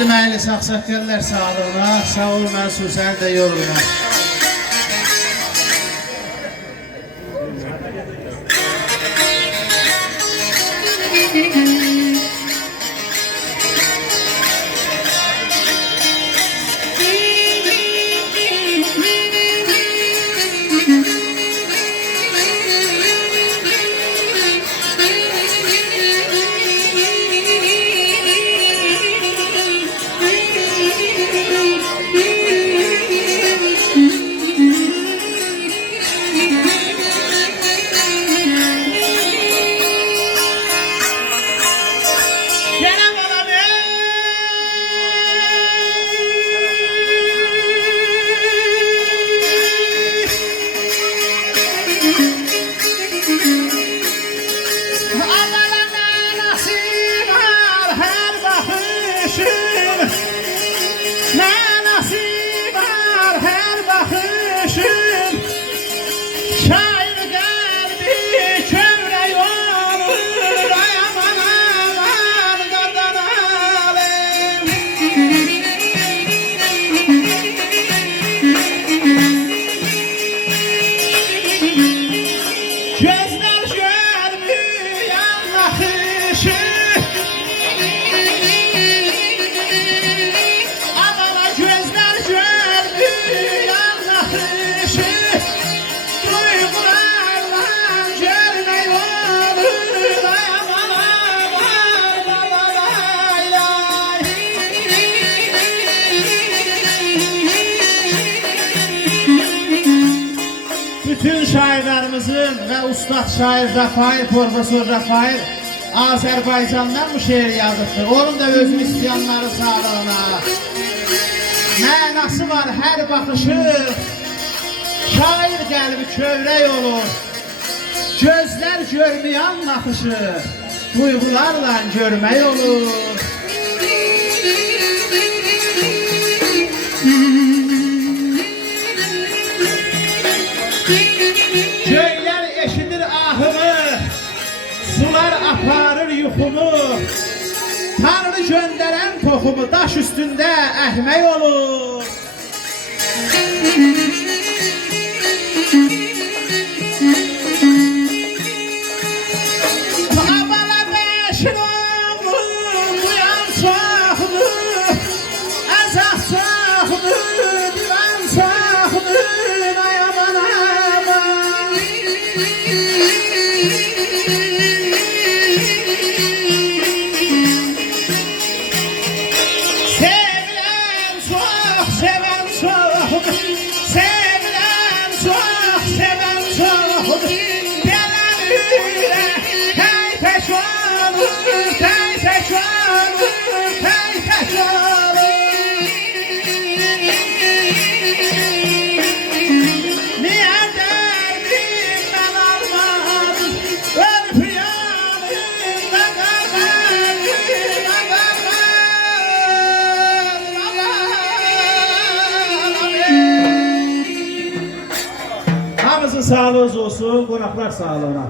Məyli saxsaqlarlar sağlığına, sağ ol Mənsur, səni də yorulma. Bütün şairlerimizin ve ustad şair Rafail, Profesör Rafail Azerbaycan'dan bu şiiri yazıbdır. Onun da özünü isteyenleri sağlığına. Mənası var her bakışı, şair qəlbi kövrək olur. Gözler görmeyen nakışı, duygularla görmək olur. Köyler eşidir ahımı, sular aparır yuxumu. Tanrı gönderen toxumu daş üstünde əhmək olur. Abala beşin oğlum, duyan çoxdu, əzaq çoxdu, divan çoxdu, ay aman aman. Sevilen çok, seven çok, sevilen çok, seven çok. Gelen üre, hey peş olur, hey peş olur, hey peş olur. Niye derdimden almadın, öpüyorum da kalmadın, hamınızın sağlığınız olsun, qonaqlar sağlığına.